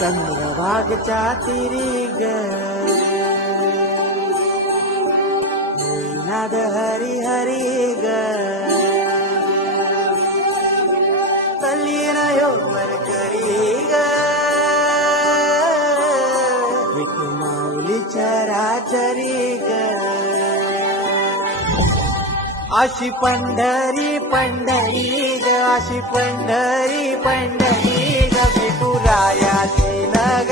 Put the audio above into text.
चंद्रभागच्या तिरी ग नाद हरी हरी ग तल्लीनयो मरकरी ग विठुमाऊली चराचरी ग अशी पंढरी पंढरी ग अशी पंढरी पंढरी ग विठुरायाची नगरी